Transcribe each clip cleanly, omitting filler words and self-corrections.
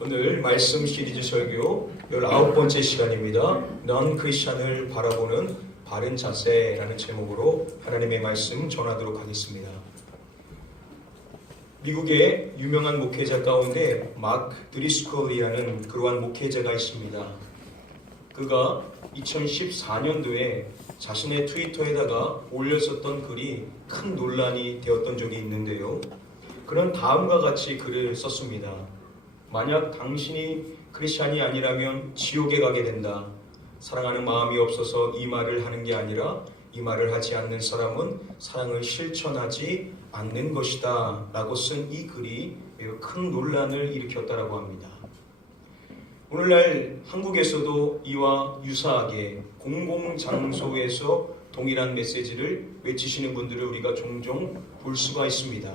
오늘 말씀 시리즈 설교 19번째 시간입니다. 넌 크리스찬을 바라보는 바른 자세라는 제목으로 하나님의 말씀 전하도록 하겠습니다. 미국의 유명한 목회자 가운데 마크 드리스콜이라는 그러한 목회자가 있습니다. 그가 2014년도에 자신의 트위터에다가 올렸었던 글이 큰 논란이 되었던 적이 있는데요. 그는 다음과 같이 글을 썼습니다. 만약 당신이 크리스찬이 아니라면 지옥에 가게 된다. 사랑하는 마음이 없어서 이 말을 하는 게 아니라 이 말을 하지 않는 사람은 사랑을 실천하지 않는 것이다 라고 쓴 이 글이 매우 큰 논란을 일으켰다고 합니다. 오늘날 한국에서도 이와 유사하게 공공장소에서 동일한 메시지를 외치시는 분들을 우리가 종종 볼 수가 있습니다.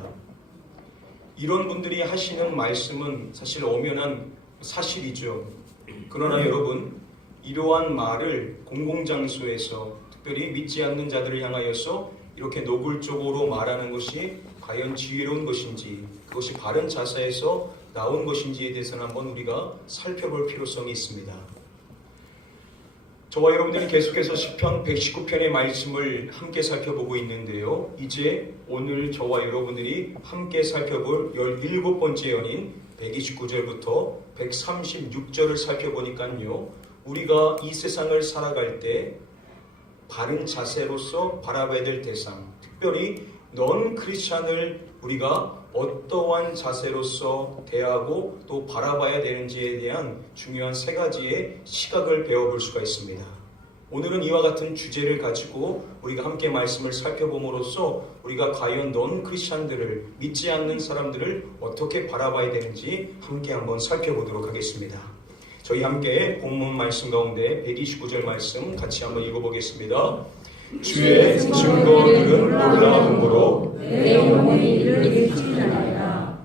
이런 분들이 하시는 말씀은 사실 엄연한 사실이죠. 그러나 여러분, 이러한 말을 공공장소에서 특별히 믿지 않는 자들을 향하여서 이렇게 노골적으로 말하는 것이 과연 지혜로운 것인지, 그것이 바른 자세에서 나온 것인지에 대해서는 한번 우리가 살펴볼 필요성이 있습니다. 저와 여러분들이 계속해서 시편 119편의 말씀을 함께 살펴보고 있는데요. 이제 오늘 저와 여러분들이 함께 살펴볼 17번째 연인 129절부터 136절을 살펴보니까요. 우리가 이 세상을 살아갈 때 바른 자세로서 바라봐야 될 대상, 특별히 넌 크리스찬을 우리가 어떠한 자세로서 대하고 또 바라봐야 되는지에 대한 중요한 세 가지의 시각을 배워볼 수가 있습니다. 오늘은 이와 같은 주제를 가지고 우리가 함께 말씀을 살펴봄으로써 우리가 과연 넌 크리스찬들을, 믿지 않는 사람들을 어떻게 바라봐야 되는지 함께 한번 살펴보도록 하겠습니다. 저희 함께 본문 말씀 가운데 129절 말씀 같이 한번 읽어보겠습니다. 주의 증거들은 놀라움으로 내 영혼이 이를 일치하리라.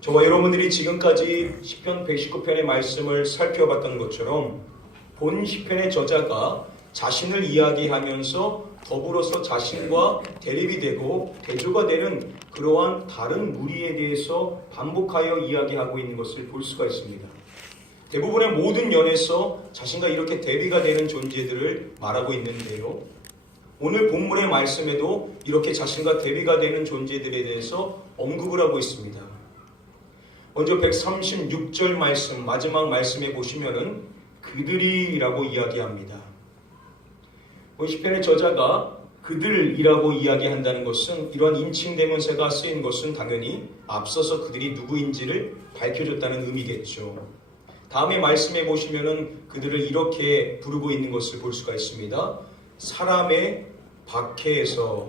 저와 여러분들이 지금까지 시편 119편의 말씀을 살펴봤던 것처럼 본 시편의 저자가 자신을 이야기하면서 더불어서 자신과 대립이 되고 대조가 되는 그러한 다른 무리에 대해서 반복하여 이야기하고 있는 것을 볼 수가 있습니다. 대부분의 모든 연에서 자신과 이렇게 대비가 되는 존재들을 말하고 있는데요. 오늘 본문의 말씀에도 이렇게 자신과 대비가 되는 존재들에 대해서 언급을 하고 있습니다. 먼저 136절 말씀, 마지막 말씀에 보시면은 그들이라고 이야기합니다. 시편의 저자가 그들이라고 이야기한다는 것은 이런 인칭대명사가 쓰인 것은 당연히 앞서서 그들이 누구인지를 밝혀줬다는 의미겠죠. 다음에 말씀해 보시면은 그들을 이렇게 부르고 있는 것을 볼 수가 있습니다. 사람의 박해에서.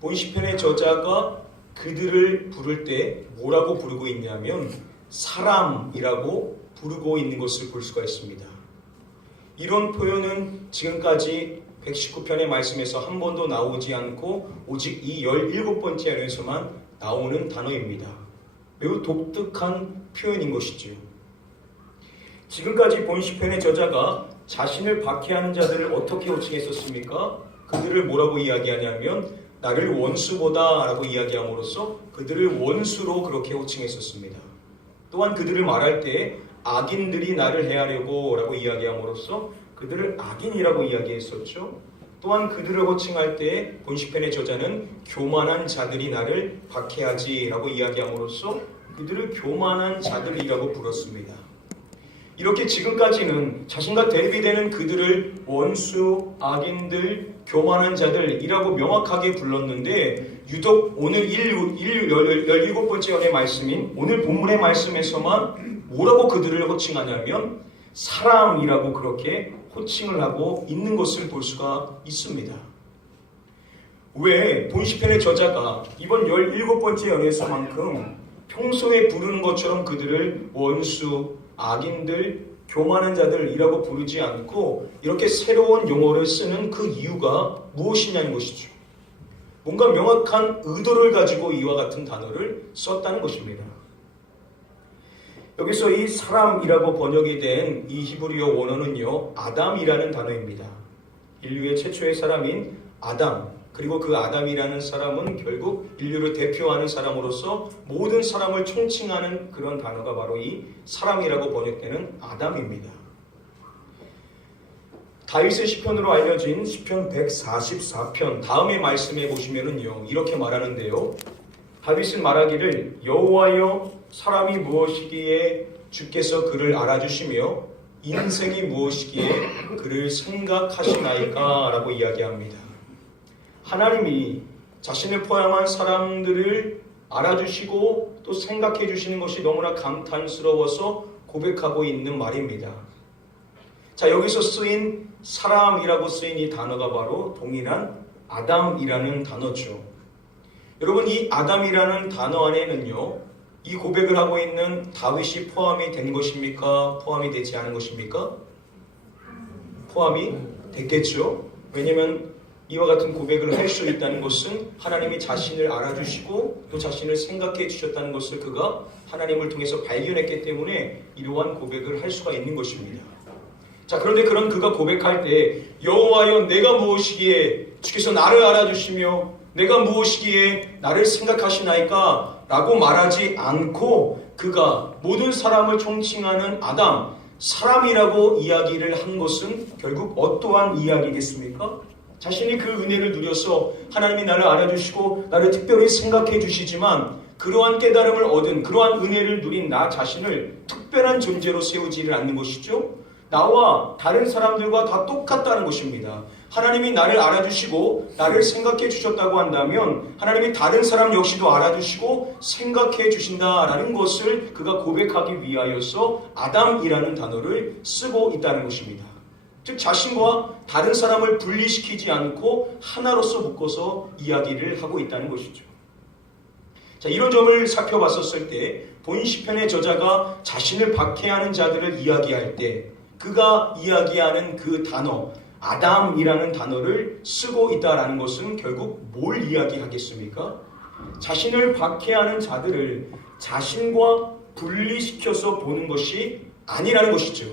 본 시편의 저자가 그들을 부를 때 뭐라고 부르고 있냐면 사람이라고 부르고 있는 것을 볼 수가 있습니다. 이런 표현은 지금까지 119편의 말씀에서 한 번도 나오지 않고 오직 이 17번째 안에서만 나오는 단어입니다. 매우 독특한 표현인 것이죠. 지금까지 본 시편의 저자가 자신을 박해하는 자들을 어떻게 호칭했었습니까? 그들을 뭐라고 이야기하냐면 나를 원수보다 라고 이야기함으로써 그들을 원수로 그렇게 호칭했었습니다. 또한 그들을 말할 때 악인들이 나를 해하려고 라고 이야기함으로써 그들을 악인이라고 이야기했었죠. 또한 그들을 호칭할 때 본 시편의 저자는 교만한 자들이 나를 박해하지 라고 이야기함으로써 그들을 교만한 자들이라고 불렀습니다. 이렇게 지금까지는 자신과 대립이 되는 그들을 원수, 악인들, 교만한 자들이라고 명확하게 불렀는데 유독 오늘 17번째 연의 말씀인 오늘 본문의 말씀에서만 뭐라고 그들을 호칭하냐면 사람이라고 그렇게 호칭을 하고 있는 것을 볼 수가 있습니다. 왜 본 시편의 저자가 이번 17번째 연에서만큼 평소에 부르는 것처럼 그들을 원수, 악인들, 교만한 자들이라고 부르지 않고 이렇게 새로운 용어를 쓰는 그 이유가 무엇이냐는 것이죠. 뭔가 명확한 의도를 가지고 이와 같은 단어를 썼다는 것입니다. 여기서 이 사람이라고 번역이 된 이 히브리어 원어는요, 아담이라는 단어입니다. 인류의 최초의 사람인 아담, 그리고 그 아담이라는 사람은 결국 인류를 대표하는 사람으로서 모든 사람을 총칭하는 그런 단어가 바로 이 사람이라고 번역되는 아담입니다. 다윗의 시편으로 알려진 시편 144편 다음의 말씀에 보시면은요 이렇게 말하는데요. 다윗은 말하기를 여호와여 사람이 무엇이기에 주께서 그를 알아주시며 인생이 무엇이기에 그를 생각하시나이까 라고 이야기합니다. 하나님이 자신을 포함한 사람들을 알아주시고 또 생각해 주시는 것이 너무나 감탄스러워서 고백하고 있는 말입니다. 자, 여기서 쓰인 사람이라고 쓰인 이 단어가 바로 동일한 아담이라는 단어죠. 여러분, 이 아담이라는 단어 안에는요, 이 고백을 하고 있는 다윗이 포함이 된 것입니까? 포함이 되지 않은 것입니까? 포함이 됐겠죠. 왜냐하면 이와 같은 고백을 할 수 있다는 것은 하나님이 자신을 알아주시고 또 자신을 생각해 주셨다는 것을 그가 하나님을 통해서 발견했기 때문에 이러한 고백을 할 수가 있는 것입니다. 자, 그런데 그런 그가 고백할 때 여호와여 내가 무엇이기에 주께서 나를 알아주시며 내가 무엇이기에 나를 생각하시나이까 라고 말하지 않고 그가 모든 사람을 총칭하는 아담, 사람이라고 이야기를 한 것은 결국 어떠한 이야기겠습니까? 자신이 그 은혜를 누려서 하나님이 나를 알아주시고 나를 특별히 생각해 주시지만 그러한 깨달음을 얻은 그러한 은혜를 누린 나 자신을 특별한 존재로 세우지를 않는 것이죠. 나와 다른 사람들과 다 똑같다는 것입니다. 하나님이 나를 알아주시고 나를 생각해 주셨다고 한다면 하나님이 다른 사람 역시도 알아주시고 생각해 주신다라는 것을 그가 고백하기 위하여서 아담이라는 단어를 쓰고 있다는 것입니다. 즉 자신과 다른 사람을 분리시키지 않고 하나로서 묶어서 이야기를 하고 있다는 것이죠. 자, 이런 점을 살펴봤었을 때 본 시편의 저자가 자신을 박해하는 자들을 이야기할 때 그가 이야기하는 그 단어 아담이라는 단어를 쓰고 있다는 것은 결국 뭘 이야기하겠습니까? 자신을 박해하는 자들을 자신과 분리시켜서 보는 것이 아니라는 것이죠.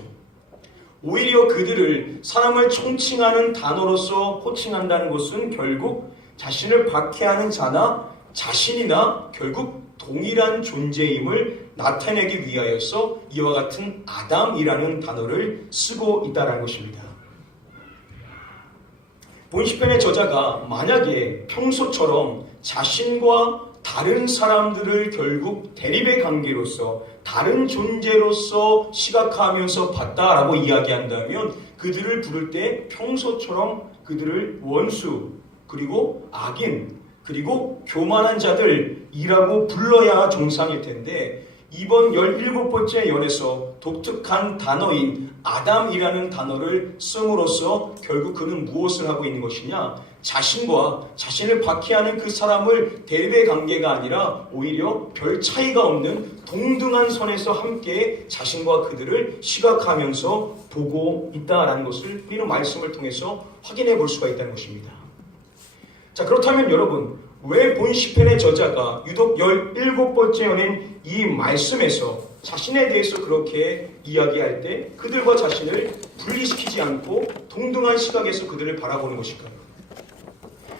오히려 그들을 사람을 총칭하는 단어로서 호칭한다는 것은 결국 자신을 박해하는 자나 자신이나 결국 동일한 존재임을 나타내기 위하여서 이와 같은 아담이라는 단어를 쓰고 있다는 것입니다. 본 시편의 저자가 만약에 평소처럼 자신과 다른 사람들을 결국 대립의 관계로서 다른 존재로서 시각하면서 봤다라고 이야기한다면 그들을 부를 때 평소처럼 그들을 원수 그리고 악인 그리고 교만한 자들이라고 불러야 정상일 텐데 이번 17번째 연에서 독특한 단어인 아담이라는 단어를 씀으로써 결국 그는 무엇을 하고 있는 것이냐? 자신과 자신을 박해하는 그 사람을 대립의 관계가 아니라 오히려 별 차이가 없는 동등한 선에서 함께 자신과 그들을 시각하면서 보고 있다라는 것을 우리는 말씀을 통해서 확인해 볼 수가 있다는 것입니다. 자, 그렇다면 여러분, 왜 본 시편의 저자가 유독 17번째 연인 이 말씀에서 자신에 대해서 그렇게 이야기할 때 그들과 자신을 분리시키지 않고 동등한 시각에서 그들을 바라보는 것일까요?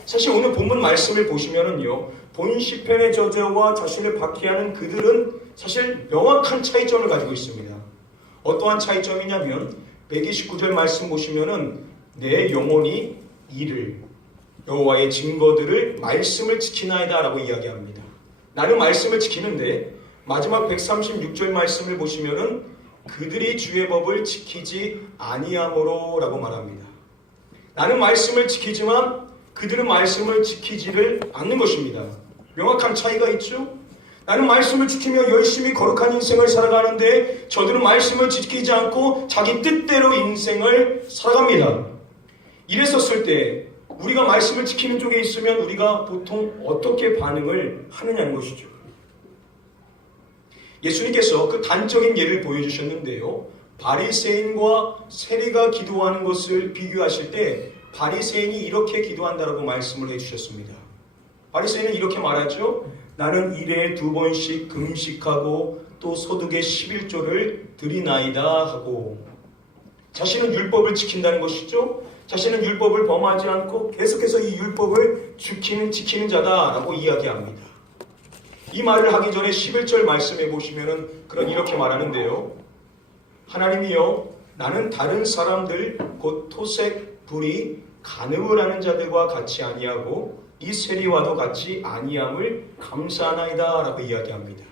사실 오늘 본문 말씀을 보시면은요, 본 시편의 저자와 자신을 박해하는 그들은 사실 명확한 차이점을 가지고 있습니다. 어떠한 차이점이냐면 129절 말씀 보시면은 내 영혼이 이를 여호와의 증거들을 말씀을 지키나이다 라고 이야기합니다. 나는 말씀을 지키는데 마지막 136절 말씀을 보시면은 그들이 주의 법을 지키지 아니함으로 라고 말합니다. 나는 말씀을 지키지만 그들은 말씀을 지키지를 않는 것입니다. 명확한 차이가 있죠? 나는 말씀을 지키며 열심히 거룩한 인생을 살아가는데 저들은 말씀을 지키지 않고 자기 뜻대로 인생을 살아갑니다. 이랬었을 때 우리가 말씀을 지키는 쪽에 있으면 우리가 보통 어떻게 반응을 하느냐는 것이죠. 예수님께서 그 단적인 예를 보여주셨는데요. 바리새인과 세리가 기도하는 것을 비교하실 때 바리새인이 이렇게 기도한다라고 말씀을 해주셨습니다. 바리새인은 이렇게 말하죠. 나는 일에 2번씩 금식하고 또 소득의 11조를 드리나이다 하고 자신은 율법을 지킨다는 것이죠. 자신은 율법을 범하지 않고 계속해서 이 율법을 지키는 자다라고 이야기합니다. 이 말을 하기 전에 11절 말씀해 보시면은 이렇게 말하는데요. 하나님이여, 나는 다른 사람들 곧 토색, 불의, 간음을 하는 자들과 같이 아니하고 이 세리와도 같이 아니함을 감사하나이다 라고 이야기합니다.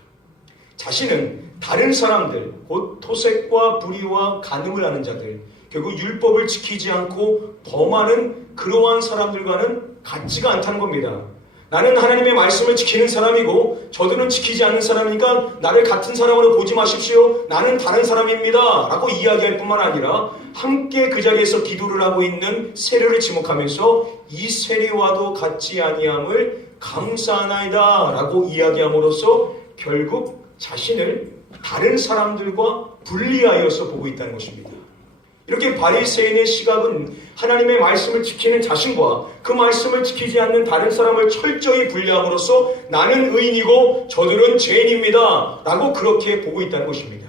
자신은 다른 사람들 곧 토색과 불의와 간음을 하는 자들, 결국 율법을 지키지 않고 범하는 그러한 사람들과는 같지가 않다는 겁니다. 나는 하나님의 말씀을 지키는 사람이고 저들은 지키지 않는 사람이니까 나를 같은 사람으로 보지 마십시오. 나는 다른 사람입니다 라고 이야기할 뿐만 아니라 함께 그 자리에서 기도를 하고 있는 세례를 지목하면서 이 세례와도 같지 아니함을 감사하나이다 라고 이야기함으로써 결국 자신을 다른 사람들과 분리하여서 보고 있다는 것입니다. 이렇게 바리새인의 시각은 하나님의 말씀을 지키는 자신과 그 말씀을 지키지 않는 다른 사람을 철저히 분리함으로써 나는 의인이고 저들은 죄인입니다 라고 그렇게 보고 있다는 것입니다.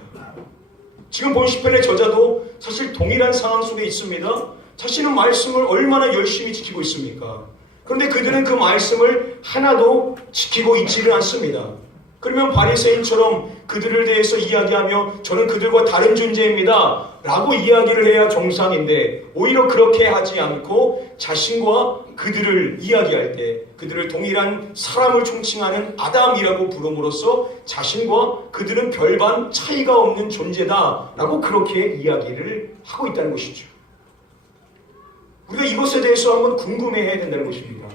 지금 본 시편의 저자도 사실 동일한 상황 속에 있습니다. 자신은 말씀을 얼마나 열심히 지키고 있습니까? 그런데 그들은 그 말씀을 하나도 지키고 있지를 않습니다. 그러면 바리새인처럼 그들을 대해서 이야기하며 저는 그들과 다른 존재입니다 라고 이야기를 해야 정상인데 오히려 그렇게 하지 않고 자신과 그들을 이야기할 때 그들을 동일한 사람을 총칭하는 아담이라고 부름으로써 자신과 그들은 별반 차이가 없는 존재다 라고 그렇게 이야기를 하고 있다는 것이죠. 우리가 이것에 대해서 한번 궁금해해야 된다는 것입니다.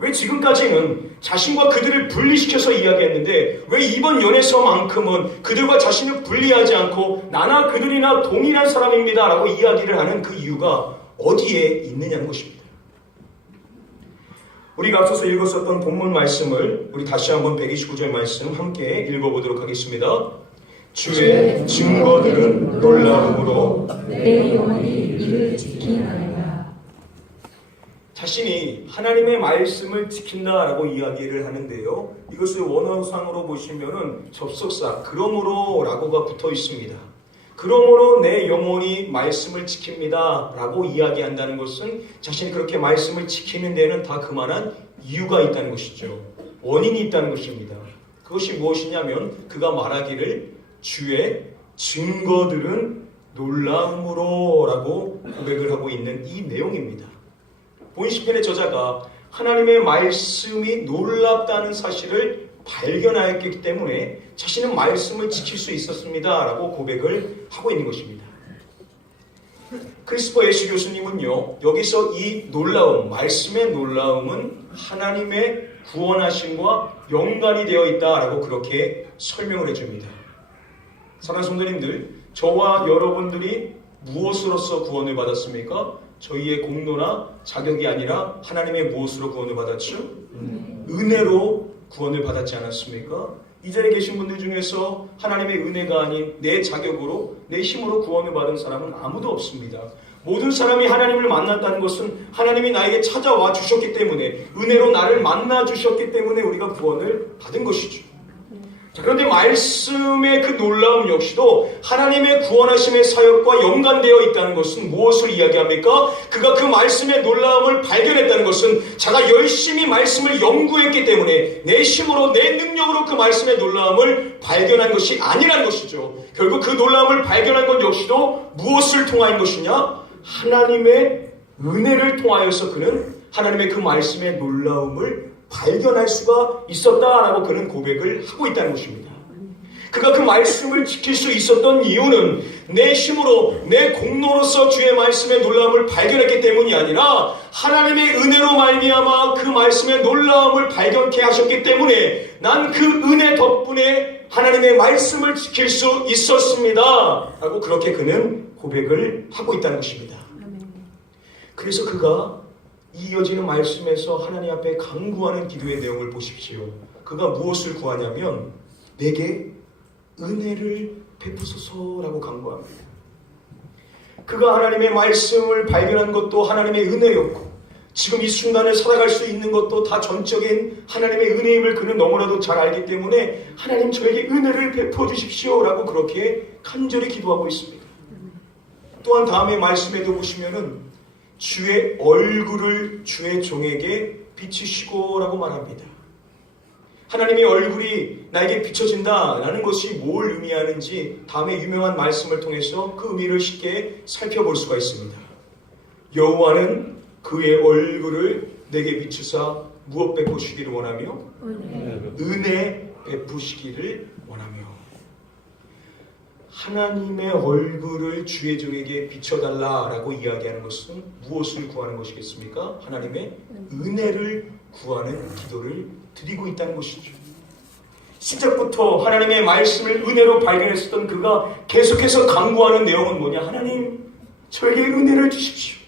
왜 지금까지는 자신과 그들을 분리시켜서 이야기했는데 왜 이번 연에서만큼은 그들과 자신을 분리하지 않고 나나 그들이나 동일한 사람입니다 라고 이야기를 하는 그 이유가 어디에 있느냐는 것입니다. 우리가 앞서서 읽었었던 본문 말씀을 우리 다시 한번 129절 말씀 함께 읽어보도록 하겠습니다. 주의 증거들은 놀라움으로 내 영혼이 이를 지키나이다. 자신이 하나님의 말씀을 지킨다라고 이야기를 하는데요. 이것을 원어상으로 보시면은 접속사 그러므로 라고가 붙어 있습니다. 그러므로 내 영혼이 말씀을 지킵니다 라고 이야기한다는 것은 자신이 그렇게 말씀을 지키는 데는 다 그만한 이유가 있다는 것이죠. 원인이 있다는 것입니다. 그것이 무엇이냐면 그가 말하기를 주의 증거들은 놀라움으로 라고 고백을 하고 있는 이 내용입니다. 본 시편의 저자가 하나님의 말씀이 놀랍다는 사실을 발견하였기 때문에 자신은 말씀을 지킬 수 있었습니다 라고 고백을 하고 있는 것입니다. 크리스퍼 애쉬 교수님은요, 여기서 이 놀라움, 말씀의 놀라움은 하나님의 구원하심과 연관이 되어 있다라고 그렇게 설명을 해줍니다. 사랑하는 성도님들, 저와 여러분들이 무엇으로서 구원을 받았습니까? 저희의 공로나 자격이 아니라 하나님의 무엇으로 구원을 받았죠? 은혜로 구원을 받았지 않았습니까? 이 자리에 계신 분들 중에서 하나님의 은혜가 아닌 내 자격으로 내 힘으로 구원을 받은 사람은 아무도 없습니다. 모든 사람이 하나님을 만났다는 것은 하나님이 나에게 찾아와 주셨기 때문에 은혜로 나를 만나 주셨기 때문에 우리가 구원을 받은 것이죠. 그런데 말씀의 그 놀라움 역시도 하나님의 구원하심의 사역과 연관되어 있다는 것은 무엇을 이야기합니까? 그가 그 말씀의 놀라움을 발견했다는 것은 자가 열심히 말씀을 연구했기 때문에 내 힘으로 내 능력으로 그 말씀의 놀라움을 발견한 것이 아니라는 것이죠. 결국 그 놀라움을 발견한 것 역시도 무엇을 통한 것이냐? 하나님의 은혜를 통하여서 그는 하나님의 그 말씀의 놀라움을 발견할 수가 있었다라고 그는 고백을 하고 있다는 것입니다. 그가 그 말씀을 지킬 수 있었던 이유는 내 힘으로 내 공로로서 주의 말씀의 놀라움을 발견했기 때문이 아니라 하나님의 은혜로 말미암아 그 말씀의 놀라움을 발견케 하셨기 때문에 난 그 은혜 덕분에 하나님의 말씀을 지킬 수 있었습니다 라고 그렇게 그는 고백을 하고 있다는 것입니다. 그래서 그가 이어지는 말씀에서 하나님 앞에 간구하는 기도의 내용을 보십시오. 그가 무엇을 구하냐면 내게 은혜를 베푸소서라고 간구합니다. 그가 하나님의 말씀을 발견한 것도 하나님의 은혜였고 지금 이 순간을 살아갈 수 있는 것도 다 전적인 하나님의 은혜임을 그는 너무나도 잘 알기 때문에 하나님 저에게 은혜를 베푸어 주십시오 라고 그렇게 간절히 기도하고 있습니다. 또한 다음의 말씀에도 보시면은 주의 얼굴을 주의 종에게 비추시고라고 말합니다. 하나님의 얼굴이 나에게 비춰진다라는 것이 뭘 의미하는지 다음에 유명한 말씀을 통해서 그 의미를 쉽게 살펴볼 수가 있습니다. 여호와는 그의 얼굴을 내게 비추사 무엇 베푸시기를 원하며 은혜 베푸시기를 원하며. 하나님의 얼굴을 주의 종에게 비춰달라라고 이야기하는 것은 무엇을 구하는 것이겠습니까? 하나님의 은혜를 구하는 기도를 드리고 있다는 것이죠. 시작부터 하나님의 말씀을 은혜로 발견했었던 그가 계속해서 강구하는 내용은 뭐냐? 하나님, 저에게 은혜를 주십시오.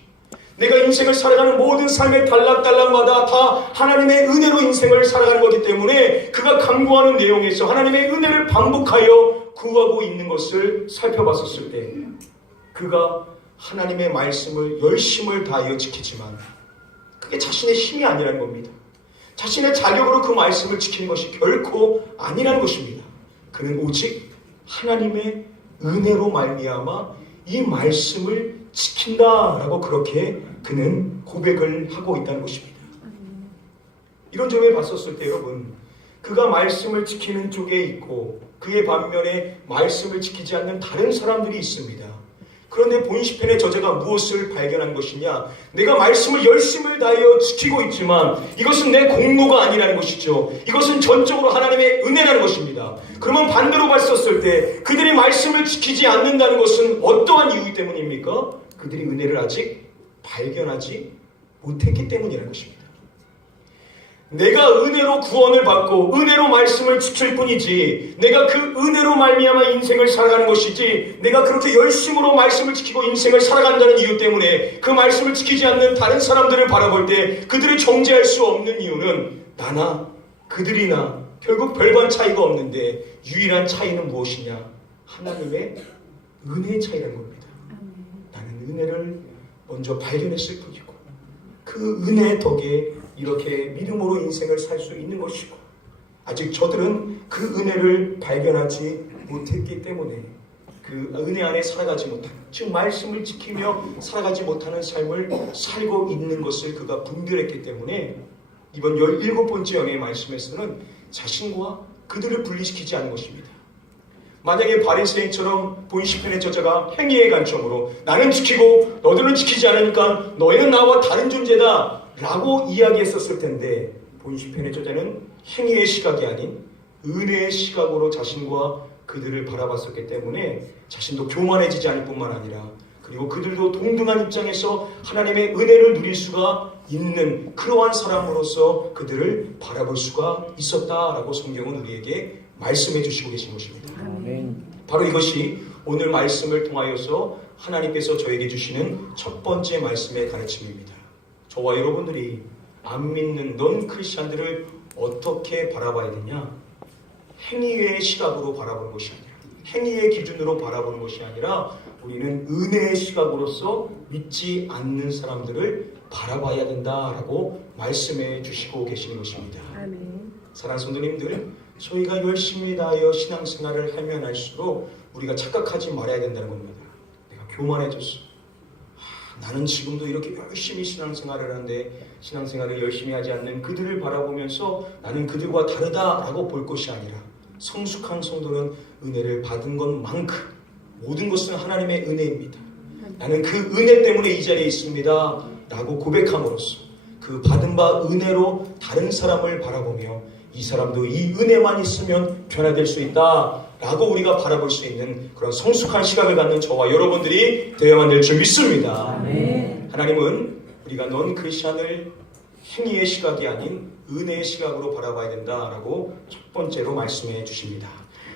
내가 인생을 살아가는 모든 삶의 단락단락마다 다 하나님의 은혜로 인생을 살아가는 거기 때문에 그가 강구하는 내용에서 하나님의 은혜를 반복하여 구하고 있는 것을 살펴봤었을 때 그가 하나님의 말씀을 열심을 다하여 지키지만 그게 자신의 힘이 아니라는 겁니다. 자신의 자력으로 그 말씀을 지키는 것이 결코 아니라는 것입니다. 그는 오직 하나님의 은혜로 말미암아 이 말씀을 지킨다라고 그렇게 그는 고백을 하고 있다는 것입니다. 이런 점에 봤었을 때 여러분, 그가 말씀을 지키는 쪽에 있고 그의 반면에 말씀을 지키지 않는 다른 사람들이 있습니다. 그런데 본시편의 저자가 무엇을 발견한 것이냐? 내가 말씀을 열심을 다하여 지키고 있지만 이것은 내 공로가 아니라는 것이죠. 이것은 전적으로 하나님의 은혜라는 것입니다. 그러면 반대로 봤었을 때 그들이 말씀을 지키지 않는다는 것은 어떠한 이유 때문입니까? 그들이 은혜를 아직 발견하지 못했기 때문이라는 것입니다. 내가 은혜로 구원을 받고 은혜로 말씀을 지킬 뿐이지 내가 그 은혜로 말미암아 인생을 살아가는 것이지 내가 그렇게 열심으로 말씀을 지키고 인생을 살아간다는 이유 때문에 그 말씀을 지키지 않는 다른 사람들을 바라볼 때 그들을 정죄할 수 없는 이유는 나나 그들이나 결국 별반 차이가 없는데 유일한 차이는 무엇이냐? 하나님의 은혜의 차이라는 겁니다. 나는 은혜를 먼저 발견했을 뿐이고 그 은혜 덕에 이렇게 믿음으로 인생을 살 수 있는 것이고 아직 저들은 그 은혜를 발견하지 못했기 때문에 그 은혜 안에 살아가지 못하는, 즉 말씀을 지키며 살아가지 못하는 삶을 살고 있는 것을 그가 분별했기 때문에 이번 17번째 영의 말씀에서는 자신과 그들을 분리시키지 않은 것입니다. 만약에 바리새인처럼 본시편의 저자가 행위의 관점으로 나는 지키고 너들은 지키지 않으니까 너희는 나와 다른 존재다 라고 이야기했었을 텐데 본시편의 저자는 행위의 시각이 아닌 은혜의 시각으로 자신과 그들을 바라봤었기 때문에 자신도 교만해지지 않을 뿐만 아니라 그리고 그들도 동등한 입장에서 하나님의 은혜를 누릴 수가 있는 그러한 사람으로서 그들을 바라볼 수가 있었다라고 성경은 우리에게 말씀해 주시고 계신 것입니다. 바로 이것이 오늘 말씀을 통하여서 하나님께서 저에게 주시는 첫 번째 말씀의 가르침입니다. 저와 여러분들이 안 믿는 넌 크리스찬들을 어떻게 바라봐야 되냐? 행위의 시각으로 바라보는 것이 아니라 행위의 기준으로 바라보는 것이 아니라 우리는 은혜의 시각으로서 믿지 않는 사람들을 바라봐야 된다라고 말씀해 주시고 계시는 것입니다. 아멘. 사랑하는 성도님들, 저희가 열심히 다하여 신앙생활을 하면 할수록 우리가 착각하지 말아야 된다는 겁니다. 내가 교만해졌어. 나는 지금도 이렇게 열심히 신앙생활을 하는데 신앙생활을 열심히 하지 않는 그들을 바라보면서 나는 그들과 다르다라고 볼 것이 아니라 성숙한 성도는 은혜를 받은 것만큼 모든 것은 하나님의 은혜입니다. 나는 그 은혜 때문에 이 자리에 있습니다 라고 고백함으로써 그 받은 바 은혜로 다른 사람을 바라보며 이 사람도 이 은혜만 있으면 변화될 수 있다 라고 우리가 바라볼 수 있는 그런 성숙한 시각을 갖는 저와 여러분들이 되어야만 될 줄 믿습니다. 아멘. 하나님은 우리가 넌 크리스찬을 행위의 시각이 아닌 은혜의 시각으로 바라봐야 된다라고 첫 번째로 말씀해 주십니다.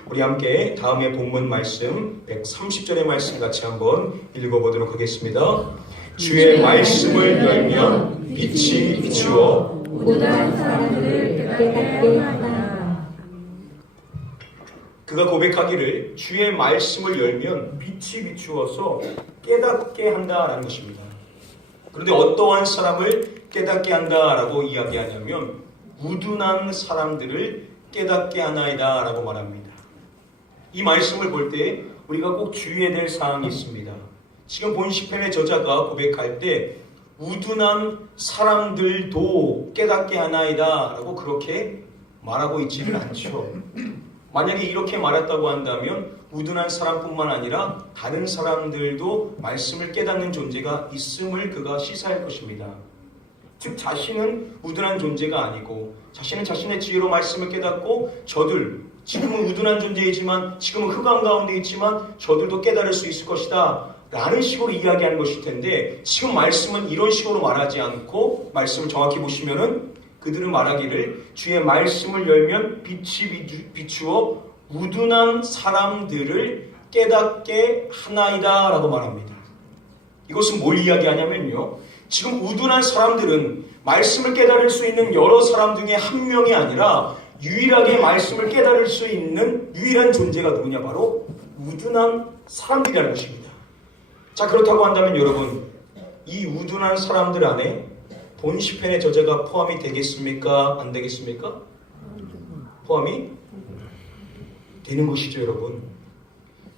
우리 함께 다음의 본문 말씀 130절의 말씀 같이 한번 읽어보도록 하겠습니다. 주의 말씀을 열면 빛이 비추어 모든 사람들을 깨닫게 하나. 그가 고백하기를 주의 말씀을 열면 빛이 비추어서 깨닫게 한다라는 것입니다. 그런데 어떠한 사람을 깨닫게 한다라고 이야기하냐면 무둔한 사람들을 깨닫게 하나이다 라고 말합니다. 이 말씀을 볼 때 우리가 꼭 주의해야 될 사항이 있습니다. 지금 본시편의 저자가 고백할 때 우둔한 사람들도 깨닫게 하나이다 라고 그렇게 말하고 있지는 않죠. 만약에 이렇게 말했다고 한다면 우둔한 사람뿐만 아니라 다른 사람들도 말씀을 깨닫는 존재가 있음을 그가 시사할 것입니다. 즉 자신은 우둔한 존재가 아니고 자신은 자신의 지혜로 말씀을 깨닫고 저들 지금은 우둔한 존재이지만 지금은 흑암 가운데 있지만 저들도 깨달을 수 있을 것이다 라는 식으로 이야기하는 것일 텐데 지금 말씀은 이런 식으로 말하지 않고 말씀을 정확히 보시면은 그들은 말하기를 주의 말씀을 열면 빛이 비추어 우둔한 사람들을 깨닫게 하나이다 라고 말합니다. 이것은 뭘 이야기하냐면요, 지금 우둔한 사람들은 말씀을 깨달을 수 있는 여러 사람 중에 한 명이 아니라 유일하게 말씀을 깨달을 수 있는 유일한 존재가 누구냐, 바로 우둔한 사람들이라는 것입니다. 자, 그렇다고 한다면 여러분, 이 우둔한 사람들 안에 본 시편의 저자가 포함이 되겠습니까? 안 되겠습니까? 포함이 되는 것이죠, 여러분.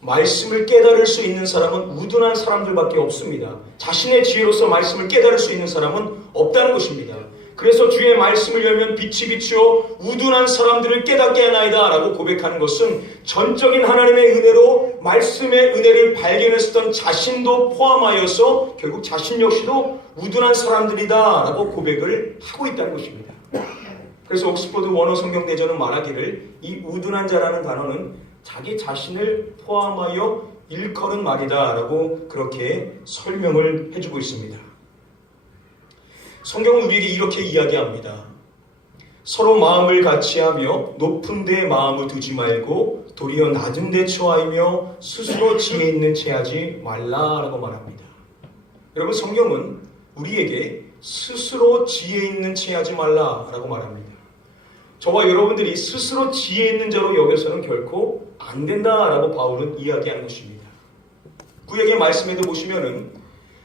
말씀을 깨달을 수 있는 사람은 우둔한 사람들밖에 없습니다. 자신의 지혜로서 말씀을 깨달을 수 있는 사람은 없다는 것입니다. 그래서 주의 말씀을 열면 빛이 비추어 우둔한 사람들을 깨닫게 하나이다 라고 고백하는 것은 전적인 하나님의 은혜로 말씀의 은혜를 발견했었던 자신도 포함하여서 결국 자신 역시도 우둔한 사람들이다 라고 고백을 하고 있다는 것입니다. 그래서 옥스퍼드 원어 성경대전은 말하기를 이 우둔한 자라는 단어는 자기 자신을 포함하여 일컬은 말이다 라고 그렇게 설명을 해주고 있습니다. 성경은 우리에게 이렇게 이야기합니다. 서로 마음을 같이하며 높은 데 마음을 두지 말고 도리어 낮은 데 처하며 스스로 지혜 있는 체하지 말라라고 말합니다. 여러분, 성경은 우리에게 스스로 지혜 있는 체하지 말라라고 말합니다. 저와 여러분들이 스스로 지혜 있는 자로 여겨서는 결코 안 된다라고 바울은 이야기하는 것입니다. 구약의 말씀에도 보시면은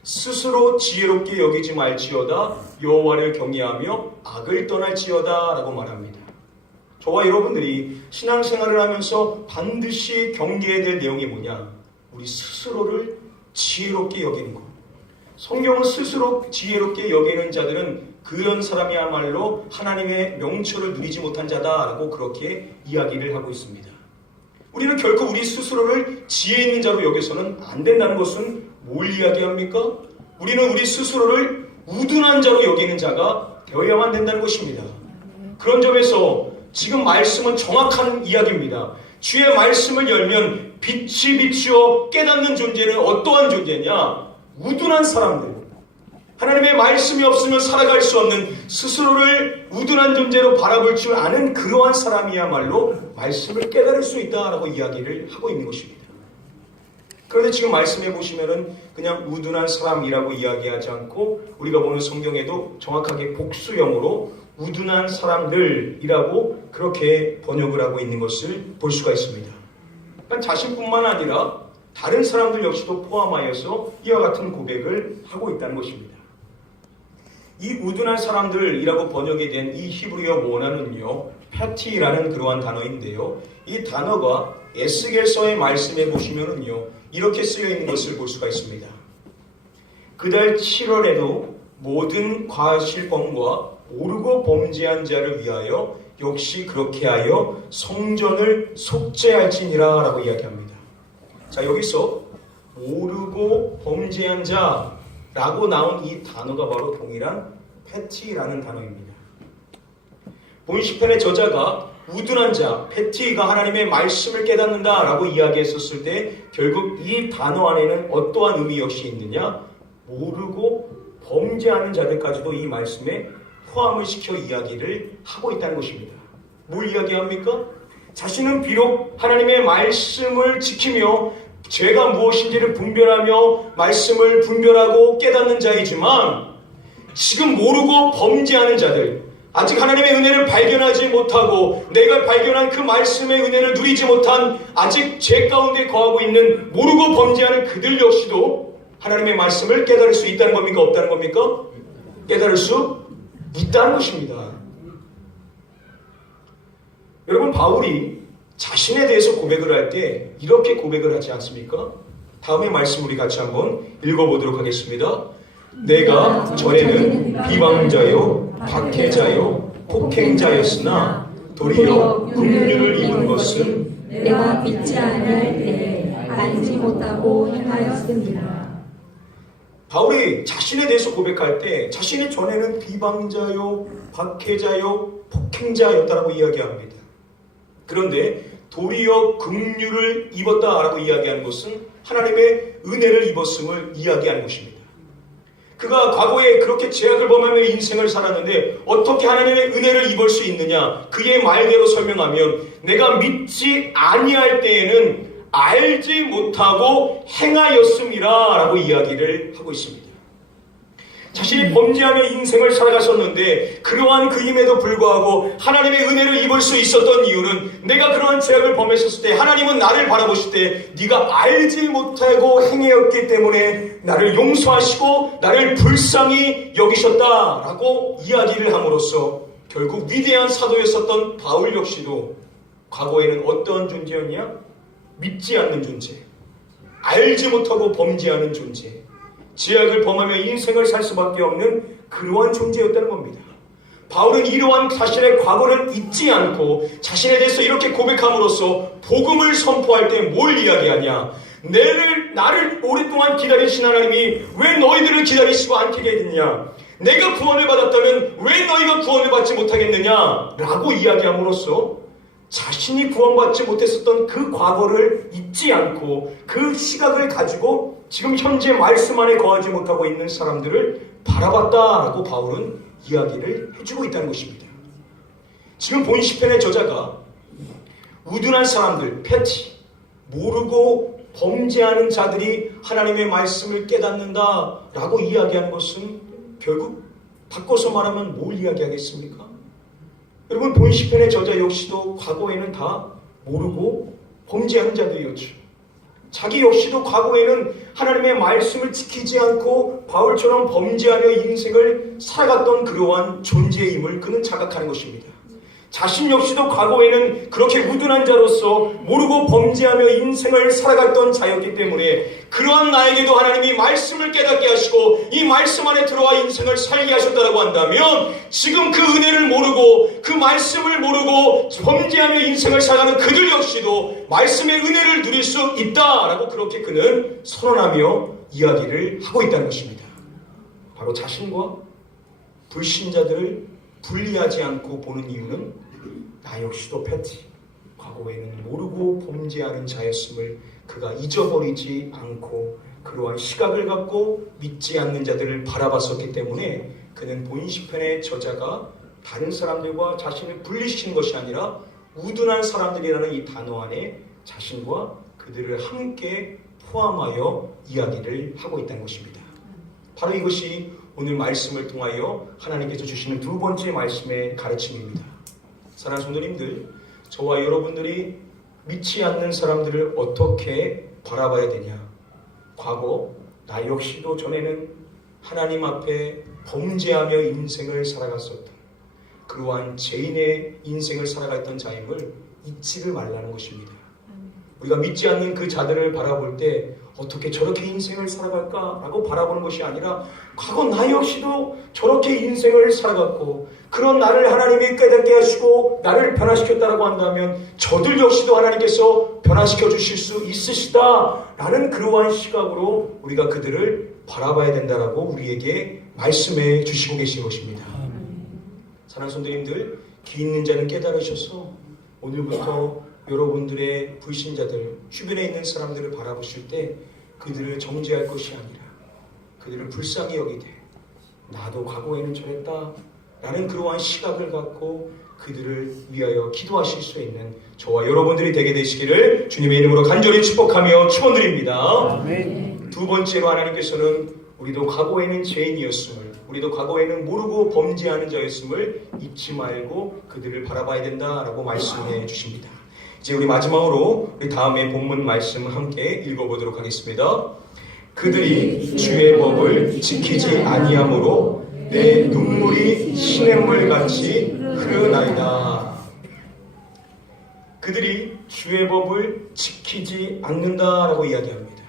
스스로 지혜롭게 여기지 말지어다 여호와를 경외하며 악을 떠날지어다 라고 말합니다. 저와 여러분들이 신앙생활을 하면서 반드시 경계해야 될 내용이 뭐냐? 우리 스스로를 지혜롭게 여기는 것. 성경은 스스로 지혜롭게 여기는 자들은 그런 사람이야말로 하나님의 명철을 누리지 못한 자다라고 그렇게 이야기를 하고 있습니다. 우리는 결코 우리 스스로를 지혜 있는 자로 여겨서는 안 된다는 것은 뭘 이야기합니까? 우리는 우리 스스로를 우둔한 자로 여기는 자가 되어야만 된다는 것입니다. 그런 점에서 지금 말씀은 정확한 이야기입니다. 주의 말씀을 열면 빛이 비추어 깨닫는 존재는 어떠한 존재냐? 우둔한 사람들. 하나님의 말씀이 없으면 살아갈 수 없는 스스로를 우둔한 존재로 바라볼 줄 아는 그러한 사람이야말로 말씀을 깨달을 수 있다라고 이야기를 하고 있는 것입니다. 그런데 지금 말씀해 보시면은 그냥 우둔한 사람이라고 이야기하지 않고 우리가 보는 성경에도 정확하게 복수형으로 우둔한 사람들이라고 그렇게 번역을 하고 있는 것을 볼 수가 있습니다. 그러니까 자신뿐만 아니라 다른 사람들 역시도 포함하여서 이와 같은 고백을 하고 있다는 것입니다. 이 우둔한 사람들이라고 번역이 된 이 히브리어 원어는요, 패티라는 그러한 단어인데요. 이 단어가 에스겔서의 말씀에 보시면은요, 이렇게 쓰여 있는 것을 볼 수가 있습니다. 그달 7월에도 모든 과실범과 오르고 범죄한 자를 위하여 역시 그렇게 하여 성전을 속죄할지니라 라고 이야기합니다. 자, 여기서 오르고 범죄한 자라고 나온 이 단어가 바로 동일한 패티라는 단어입니다. 본 시편의 저자가 우둔한 자, 패티가 하나님의 말씀을 깨닫는다라고 이야기했었을 때 결국 이 단어 안에는 어떠한 의미 역시 있느냐? 모르고 범죄하는 자들까지도 이 말씀에 포함을 시켜 이야기를 하고 있다는 것입니다. 뭘 이야기합니까? 자신은 비록 하나님의 말씀을 지키며 죄가 무엇인지를 분별하며 말씀을 분별하고 깨닫는 자이지만 지금 모르고 범죄하는 자들, 아직 하나님의 은혜를 발견하지 못하고 내가 발견한 그 말씀의 은혜를 누리지 못한 아직 죄 가운데 거하고 있는 모르고 범죄하는 그들 역시도 하나님의 말씀을 깨달을 수 있다는 겁니까? 없다는 겁니까? 깨달을 수 있다는 것입니다. 여러분, 바울이 자신에 대해서 고백을 할 때 이렇게 고백을 하지 않습니까? 다음의 말씀 우리 같이 한번 읽어보도록 하겠습니다. 내가 전에는 비방자요 박해자요 폭행자였으나 도리어 긍휼을 입은 것은 내가 믿지 아니할 때에 알지 못하고 행하였습니다. 바울이 자신에 대해서 고백할 때 자신이 전에는 비방자요 박해자요 폭행자였다라고 이야기합니다. 그런데 도리어 긍휼을 입었다라고 이야기하는 것은 하나님의 은혜를 입었음을 이야기하는 것입니다. 그가 과거에 그렇게 죄악을 범하며 인생을 살았는데 어떻게 하나님의 은혜를 입을 수 있느냐? 그의 말대로 설명하면 내가 믿지 아니할 때에는 알지 못하고 행하였음이라 라고 이야기를 하고 있습니다. 자신이 범죄하며 인생을 살아갔었는데 그러한 그임에도 불구하고 하나님의 은혜를 입을 수 있었던 이유는 내가 그러한 죄악을 범했었을 때 하나님은 나를 바라보실 때 네가 알지 못하고 행하였기 때문에 나를 용서하시고 나를 불쌍히 여기셨다라고 이야기를 함으로써 결국 위대한 사도였었던 바울 역시도 과거에는 어떠한 존재였냐? 믿지 않는 존재, 알지 못하고 범죄하는 존재, 죄악을 범하며 인생을 살 수밖에 없는 그러한 존재였다는 겁니다. 바울은 이러한 자신의 과거를 잊지 않고 자신에 대해서 이렇게 고백함으로써 복음을 선포할 때 뭘 이야기하냐? 나를 오랫동안 기다리신 하나님이 왜 너희들을 기다리시고 않게 됐느냐? 내가 구원을 받았다면 왜 너희가 구원을 받지 못하겠느냐? 라고 이야기함으로써 자신이 구원받지 못했었던 그 과거를 잊지 않고 그 시각을 가지고 지금 현재 말씀 안에 거하지 못하고 있는 사람들을 바라봤다라고 바울은 이야기를 해주고 있다는 것입니다. 지금 본 시편의 저자가 우둔한 사람들, 패티, 모르고 범죄하는 자들이 하나님의 말씀을 깨닫는다라고 이야기하는 것은 결국 바꿔서 말하면 뭘 이야기하겠습니까? 여러분, 본 시편의 저자 역시도 과거에는 다 모르고 범죄하는 자들이었죠. 자기 역시도 과거에는 하나님의 말씀을 지키지 않고 바울처럼 범죄하며 인생을 살아갔던 그러한 존재임을 그는 자각하는 것입니다. 자신 역시도 과거에는 그렇게 우둔한 자로서 모르고 범죄하며 인생을 살아갔던 자였기 때문에 그러한 나에게도 하나님이 말씀을 깨닫게 하시고 이 말씀 안에 들어와 인생을 살게 하셨다고 한다면 지금 그 은혜를 모르고 그 말씀을 모르고 범죄하며 인생을 살아가는 그들 역시도 말씀의 은혜를 누릴 수 있다라고 그렇게 그는 선언하며 이야기를 하고 있다는 것입니다. 바로 자신과 불신자들을 분리하지 않고 보는 이유는 나 역시도 패티, 과거에는 모르고 범죄하는 자였음을 그가 잊어버리지 않고 그러한 시각을 갖고 믿지 않는 자들을 바라봤었기 때문에 그는 본 시편의 저자가 다른 사람들과 자신을 분리시킨 것이 아니라 우둔한 사람들이라는 이 단어 안에 자신과 그들을 함께 포함하여 이야기를 하고 있다는 것입니다. 바로 이것이 오늘 말씀을 통하여 하나님께서 주시는 두 번째 말씀의 가르침입니다. 사랑하는 성도님들, 저와 여러분들이 믿지 않는 사람들을 어떻게 바라봐야 되냐? 과거 나 역시도 전에는 하나님 앞에 범죄하며 인생을 살아갔었던 그러한 죄인의 인생을 살아갔던 자임을 잊지를 말라는 것입니다. 우리가 믿지 않는 그 자들을 바라볼 때 어떻게 저렇게 인생을 살아갈까라고 바라보는 것이 아니라 과거 나 역시도 저렇게 인생을 살아갔고 그런 나를 하나님이 깨닫게 하시고 나를 변화시켰다라고 한다면 저들 역시도 하나님께서 변화시켜 주실 수 있으시다라는 그러한 시각으로 우리가 그들을 바라봐야 된다라고 우리에게 말씀해 주시고 계신 것입니다. 사랑하는 성도님들, 귀 있는 자는 깨달으셔서 오늘부터 여러분들의 불신자들, 주변에 있는 사람들을 바라보실 때 그들을 정죄할 것이 아니라 그들을 불쌍히 여기되 나도 과거에는 저랬다 라는 그러한 시각을 갖고 그들을 위하여 기도하실 수 있는 저와 여러분들이 되게 되시기를 주님의 이름으로 간절히 축복하며 축원드립니다. 아멘. 두 번째로 하나님께서는 우리도 과거에는 죄인이었음을, 우리도 과거에는 모르고 범죄하는 자였음을 잊지 말고 그들을 바라봐야 된다라고 말씀해 주십니다. 이제 우리 마지막으로 우리 다음에 본문 말씀 함께 읽어보도록 하겠습니다. 그들이 주의 법을 지키지 아니함으로 내 눈물이 시냇물같이 흐르나이다. 그들이 주의 법을 지키지 않는다라고 이야기합니다.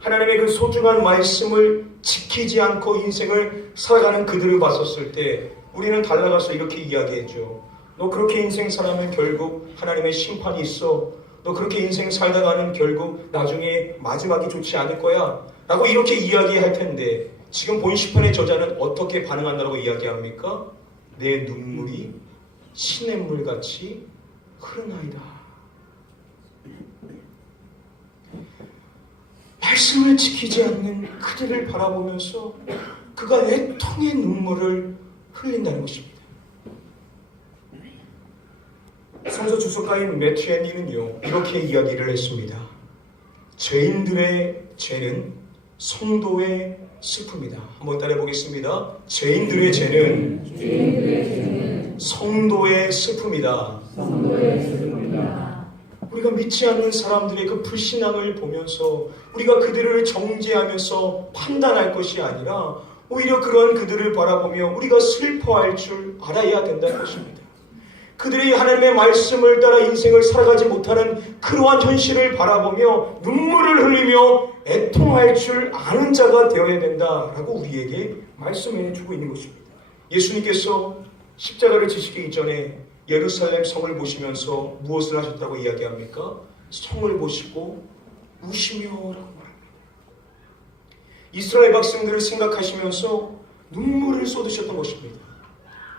하나님의 그 소중한 말씀을 지키지 않고 인생을 살아가는 그들을 봤었을 때 우리는 달라가서 이렇게 이야기했죠. 너 그렇게 인생 살아면 결국 하나님의 심판이 있어. 너 그렇게 인생 살다가는 결국 나중에 마지막이 좋지 않을 거야 라고 이렇게 이야기할 텐데, 지금 본 시편의 저자는 어떻게 반응한다고 이야기합니까? 내 눈물이 시냇물같이 흐르나이다. 말씀을 지키지 않는 그들을 바라보면서 그가 애통의 눈물을 흘린다는 것입니다. 성서 주석가인 매튜 헨리는요, 이렇게 이야기를 했습니다. 죄인들의 죄는 성도의 슬픔이다. 한번 따라해 보겠습니다. 죄인들의 죄는 성도의 슬픔이다. 우리가 믿지 않는 사람들의 그 불신앙을 보면서 우리가 그들을 정죄하면서 판단할 것이 아니라 오히려 그런 그들을 바라보며 우리가 슬퍼할 줄 알아야 된다는 것입니다. 그들이 하나님의 말씀을 따라 인생을 살아가지 못하는 그러한 현실을 바라보며 눈물을 흘리며 애통할 줄 아는 자가 되어야 된다라고 우리에게 말씀해 주고 있는 것입니다. 예수님께서 십자가를 지시기 이전에 예루살렘 성을 보시면서 무엇을 하셨다고 이야기합니까? 성을 보시고 우시며라고 말합니다. 이스라엘 백성들을 생각하시면서 눈물을 쏟으셨던 것입니다.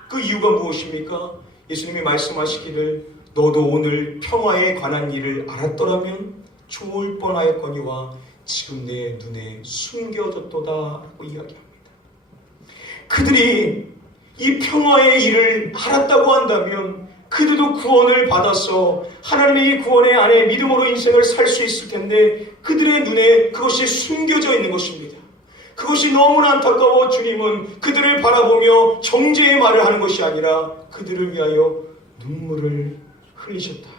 그 이유가 무엇입니까? 예수님이 말씀하시기를 너도 오늘 평화에 관한 일을 알았더라면 좋을 뻔하였거니와 지금 내 눈에 숨겨졌도다라고 이야기합니다. 그들이 이 평화의 일을 알았다고 한다면 그들도 구원을 받아서 하나님의 이 구원의 안에 믿음으로 인생을 살 수 있을 텐데 그들의 눈에 그것이 숨겨져 있는 것입니다. 그것이 너무나 안타까워 주님은 그들을 바라보며 정죄의 말을 하는 것이 아니라 그들을 위하여 눈물을 흘리셨다.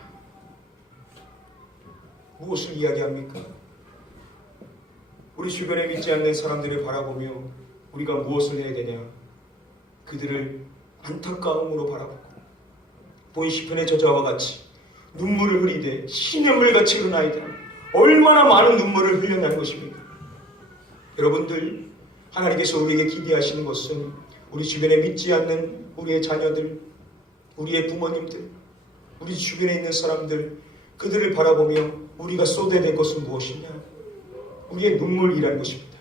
무엇을 이야기합니까? 우리 주변에 믿지 않는 사람들을 바라보며 우리가 무엇을 해야 되냐? 그들을 안타까움으로 바라보고 본 시편의 저자와 같이 눈물을 흘리되 시냇물같이 흐르나이다. 얼마나 많은 눈물을 흘렸다는 것입니까? 여러분들, 하나님께서 우리에게 기대하시는 것은 우리 주변에 믿지 않는 우리의 자녀들, 우리의 부모님들, 우리 주변에 있는 사람들, 그들을 바라보며 우리가 쏟아야 될 것은 무엇이냐? 우리의 눈물이라는 것입니다.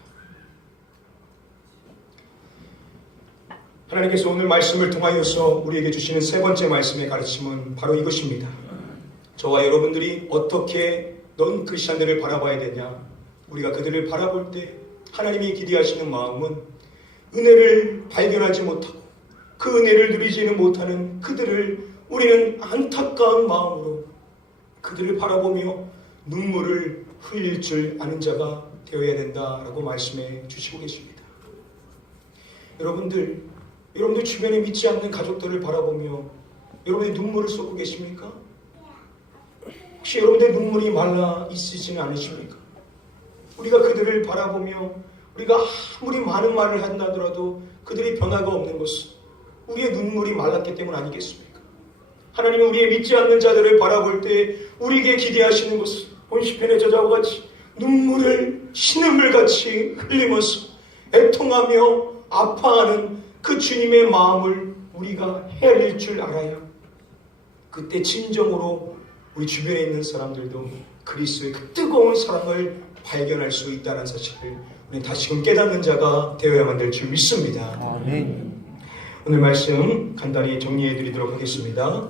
하나님께서 오늘 말씀을 통하여서 우리에게 주시는 세 번째 말씀의 가르침은 바로 이것입니다. 저와 여러분들이 어떻게 넌 크리스찬들을 바라봐야 되냐? 우리가 그들을 바라볼 때 하나님이 기대하시는 마음은 은혜를 발견하지 못하고 그 은혜를 누리지는 못하는 그들을 우리는 안타까운 마음으로 그들을 바라보며 눈물을 흘릴 줄 아는 자가 되어야 된다라고 말씀해 주시고 계십니다. 여러분들 주변에 믿지 않는 가족들을 바라보며 여러분의 눈물을 쏟고 계십니까? 혹시 여러분의 눈물이 말라 있으지는 않으십니까? 우리가 그들을 바라보며 우리가 아무리 많은 말을 한다더라도 그들이 변화가 없는 것은 우리의 눈물이 말랐기 때문 아니겠습니까? 하나님은 우리의 믿지 않는 자들을 바라볼 때 우리에게 기대하시는 것은 본 시편의 저자와 같이 눈물을 시냇물같이 흘리면서 애통하며 아파하는 그 주님의 마음을 우리가 헤아릴 줄 알아야 그때 진정으로 우리 주변에 있는 사람들도 그리스도의 그 뜨거운 사랑을 발견할 수 있다는 사실을 우리 다시금 깨닫는 자가 되어야만 될 줄 믿습니다. 아멘. 오늘 말씀 간단히 정리해 드리도록 하겠습니다.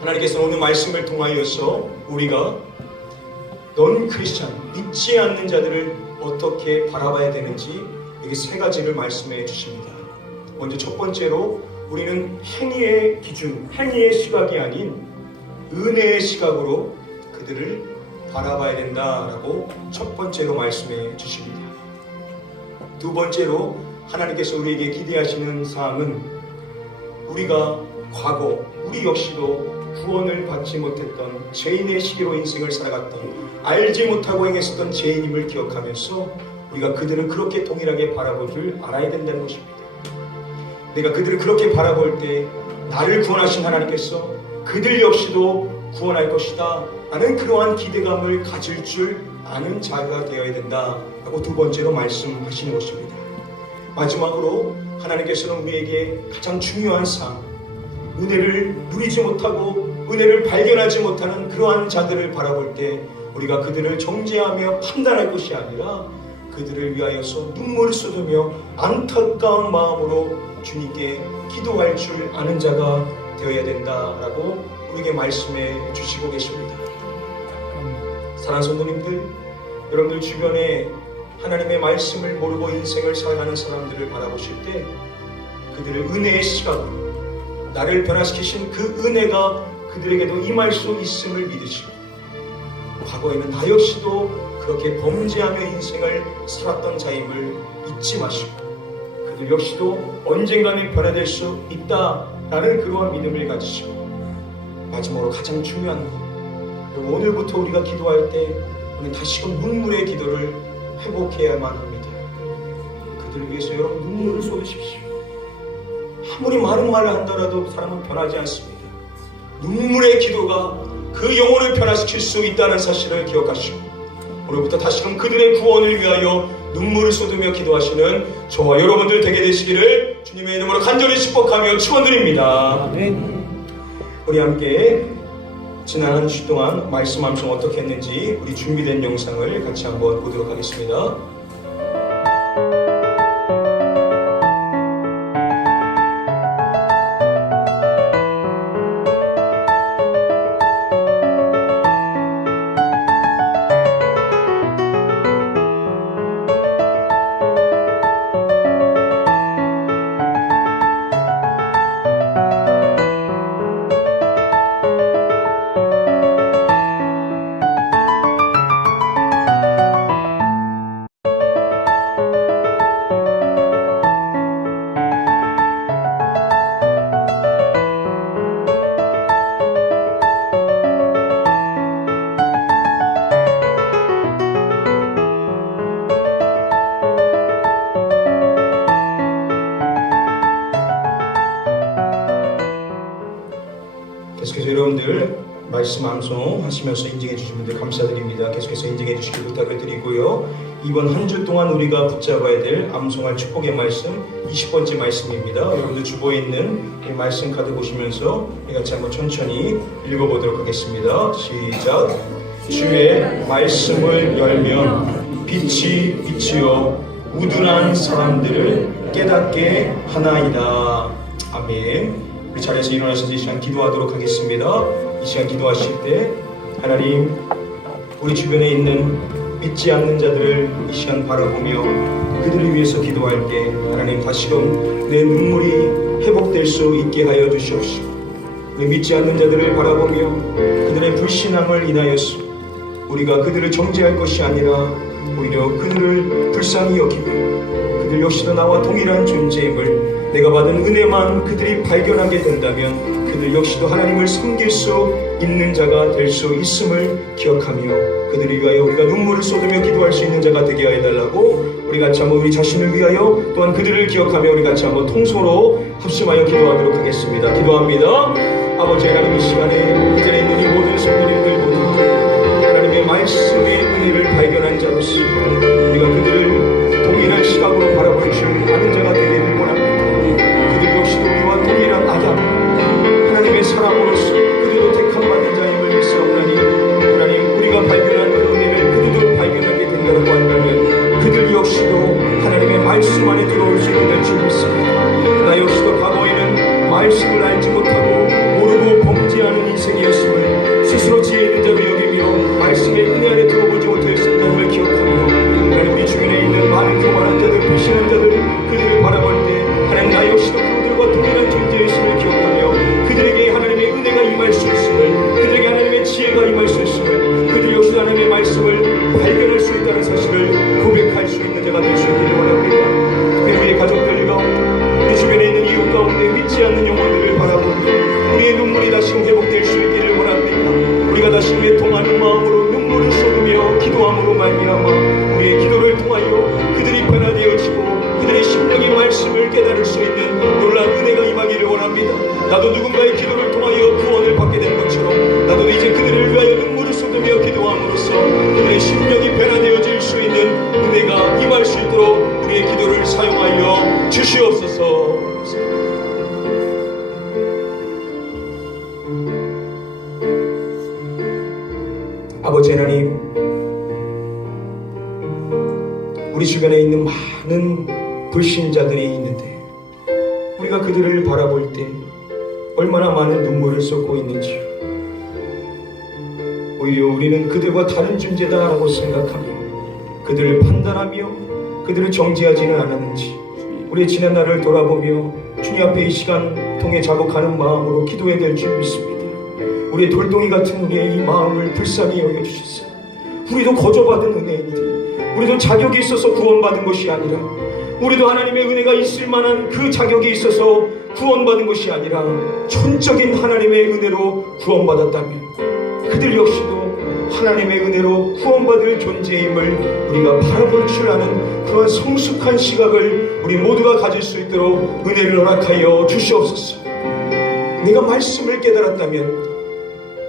하나님께서 오늘 말씀을 통하여서 우리가 넌 크리스찬, 믿지 않는 자들을 어떻게 바라봐야 되는지 여기 세 가지를 말씀해 주십니다. 먼저 첫 번째로 우리는 행위의 기준, 행위의 시각이 아닌 은혜의 시각으로 그들을 바라봐야 된다라고 첫 번째로 말씀해 주십니다. 두 번째로 하나님께서 우리에게 기대하시는 사항은 우리가 과거 우리 역시도 구원을 받지 못했던 죄인의 시기로 인생을 살아갔던 알지 못하고 행했었던 죄인임을 기억하면서 우리가 그들을 그렇게 동일하게 바라볼 줄 알아야 된다는 것입니다. 내가 그들을 그렇게 바라볼 때 나를 구원하신 하나님께서 그들 역시도 구원할 것이다 라는 그러한 기대감을 가질 줄 아는 자가 되어야 된다라고 두 번째로 말씀하시는 것입니다. 마지막으로 하나님께서는 우리에게 가장 중요한 삶, 은혜를 누리지 못하고 은혜를 발견하지 못하는 그러한 자들을 바라볼 때 우리가 그들을 정죄하며 판단할 것이 아니라 그들을 위하여서 눈물을 쏟으며 안타까운 마음으로 주님께 기도할 줄 아는 자가 되어야 된다라고 우리에게 말씀해 주시고 계십니다. 사랑하는 성도님들, 여러분들 주변에 하나님의 말씀을 모르고 인생을 살아가는 사람들을 바라보실 때 그들을 은혜의 시각으로 나를 변화시키신 그 은혜가 그들에게도 임할 수 있음을 믿으시고, 과거에는 나 역시도 그렇게 범죄하며 인생을 살았던 자임을 잊지 마시고 그들 역시도 언젠가는 변화될 수 있다라는 그러한 믿음을 가지시고, 마지막으로 가장 중요한 것, 오늘부터 우리가 기도할 때 우리는 다시금 눈물의 기도를 회복해야만 합니다. 그들을 위해서 여러분 눈물을 쏟으십시오. 아무리 많은 말을 한다라도 사람은 변하지 않습니다. 눈물의 기도가 그 영혼을 변화시킬 수 있다는 사실을 기억하시고, 오늘부터 다시금 그들의 구원을 위하여 눈물을 쏟으며 기도하시는 저와 여러분들 되게 되시기를 주님의 이름으로 간절히 축복하며 축원드립니다. 우리 함께 지난 한 주 동안 말씀 암송 어떻게 했는지 우리 준비된 영상을 같이 한번 보도록 하겠습니다. 계속해서 여러분들 말씀 암송 하시면서 인증해 주신 분들 감사드립니다. 계속해서 인증해 주시길 부탁을 드리고요. 이번 한 주 동안 우리가 붙잡아야 될 암송할 축복의 말씀 20번째 말씀입니다. 여러분들 주보에 있는 이 말씀 카드 보시면서 같이 한번 천천히 읽어보도록 하겠습니다. 시작. 주의 말씀을 열면 빛이 비치어 우둔한 사람들을 깨닫게 하나이다. 아멘. 우리 자리에서 일어나셔서 이 시간 기도하도록 하겠습니다. 이 시간 기도하실 때 하나님, 우리 주변에 있는 믿지 않는 자들을 이 시간 바라보며 그들을 위해서 기도할 때 하나님 다시금 내 눈물이 회복될 수 있게 하여 주시옵시고, 믿지 않는 자들을 바라보며 그들의 불신앙을 인하여서 우리가 그들을 정죄할 것이 아니라 오히려 그들을 불쌍히 여기고 그들 역시도 나와 동일한 존재임을 내가 받은 은혜만 그들이 발견하게 된다면 그들 역시도 하나님을 섬길 수 있는 자가 될 수 있음을 기억하며 그들을 위하여 우리가 눈물을 쏟으며 기도할 수 있는 자가 되게 하여 달라고 우리 같이 한번 우리 자신을 위하여 또한 그들을 기억하며 우리 같이 한번 통성으로 합심하여 기도하도록 하겠습니다. 기도합니다. 아버지 하나님, 이 시간에 이 자리에 있는 이 모든 성도님들 모두 하나님의 말씀의 은혜를 발견한 자로서 우리가 그들을 동일한 시각으로 바라볼 줄 아는 자가 되기를 원합니다. 그들 역시도 우리와 동일한 아담 하나님의 사랑으로서 그들도 택함받은 자임을 믿사옵나니 하나님, 우리가 발견한 그 은혜를 그들도 발견하게 된다고 한다면 그들 역시도 하나님의 말씀 안에 들어올 수 있게 될 줄 믿습니다. 나 역시도 과거에는 말씀을 알지 못하고 모르고 범죄하는 인생이었음을 스스로 지혜 있는 자로 여기며 말씀의 은혜 안에 들어보지 못하였다는 걸 기억하며 하나님, 우리 주변에 있는 많은 교만한 자들, 불신한 자들 그들을 바라볼 때 하나님, 나 역시도 그들과 동일한 존재이심을 기억하며 그들에게 하나님의 은혜가 임할 수 있음을, 그들에게 하나님의 지혜가 임할 수 있음을, 그들 역시 하나님의 말씀을 발견할 수 있다는 사실을 고백할 수 있는 자가 될 수 있기를 원합니다. 특히 우리의 가족들과 우리 주변에 있는 이웃 가운데 믿지 않는 영혼들을 바라보며 우리의 눈물이 다시금 회복될 수 있기를 원합니다. 우리가 다시금 애통하는 마음으로 눈물을 쏟으며 기도함으로 말미암아 우리의 기도를 통하여 그들이 변화되어지고 그들의 심령의 말씀을 깨달을 수 있는 놀라운 은혜가 임하기를 원합니다. 나도 누군가의 기도를 통하여 구원을 받게 된 것처럼 나도 이제 그들을 위하여 눈물을 쏟으며 기도함으로써 그들의 심령이 주시옵소서. 아버지 하나님, 우리 주변에 있는 많은 불신자들이 있는데 우리가 그들을 바라볼 때 얼마나 많은 눈물을 쏟고 있는지요. 오히려 우리는 그들과 다른 존재다라고 생각하며 그들을 판단하며 그들을 정죄하지는 않았는지 우리의 지난 날을 돌아보며 주님 앞에 이 시간 통해 자복하는 마음으로 기도해야 될 줄 믿습니다. 우리의 돌덩이 같은 우리의 이 마음을 불쌍히 여겨주시소. 우리도 거저받은 은혜인데 우리도 자격이 있어서 구원받은 것이 아니라 우리도 하나님의 은혜가 있을 만한 그 자격이 있어서 구원받은 것이 아니라 전적인 하나님의 은혜로 구원받았다면 그들 역시도 하나님의 은혜로 구원받을 존재임을 우리가 바라볼 줄 아는 그런 성숙한 시각을 우리 모두가 가질 수 있도록 은혜를 허락하여 주시옵소서. 내가 말씀을 깨달았다면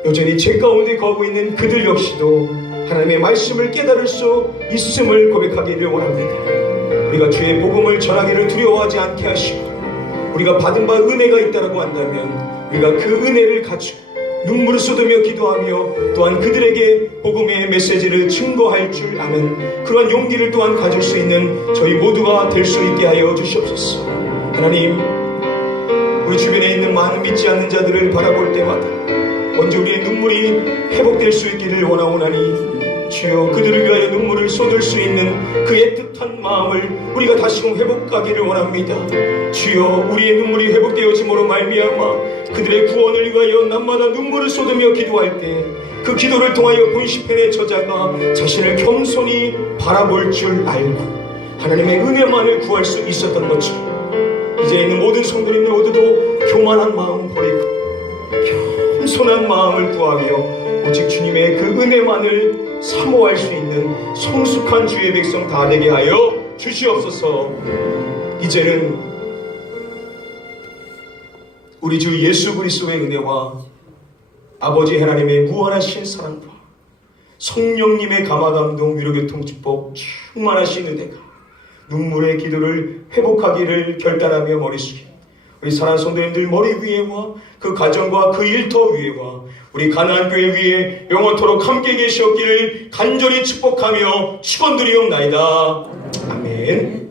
여전히 죄 가운데 거하고 있는 그들 역시도 하나님의 말씀을 깨달을 수 있음을 고백하기를 원합니다. 우리가 주의 복음을 전하기를 두려워하지 않게 하시고 우리가 받은 바 은혜가 있다고 한다면 우리가 그 은혜를 가지고 눈물을 쏟으며 기도하며 또한 그들에게 복음의 메시지를 증거할 줄 아는 그러한 용기를 또한 가질 수 있는 저희 모두가 될 수 있게 하여 주시옵소서. 하나님, 우리 주변에 있는 많은 믿지 않는 자들을 바라볼 때마다 먼저 우리의 눈물이 회복될 수 있기를 원하오나니 주여, 그들을 위하여 눈물을 쏟을 수 있는 그 애틋한 마음을 우리가 다시금 회복하기를 원합니다. 주여, 우리의 눈물이 회복되어짐으로 말미암아 그들의 구원을 위하여 날마다 눈물을 쏟으며 기도할 때 그 기도를 통하여 본시편의 저자가 자신을 겸손히 바라볼 줄 알고 하나님의 은혜만을 구할 수 있었던 것처럼 이제 있는 모든 성도님들 모두도 교만한 마음 버리고 겸손한 마음을 구하며 오직 주님의 그 은혜만을 사모할 수 있는 성숙한 주의 백성 다 되게 하여 주시옵소서. 이제는 우리 주 예수 그리스도의 은혜와 아버지 하나님의 무한하신 사랑과 성령님의 감화감동 위로교통 축복 충만하신 은혜가 눈물의 기도를 회복하기를 결단하며 머리 숙인 우리 사랑하는 성도님들 머리 위에와 그 가정과 그 일터 위에와 우리 가나안 교회 위에 영원토록 함께 계시옵기를 간절히 축복하며 축원드리옵나이다. 아멘.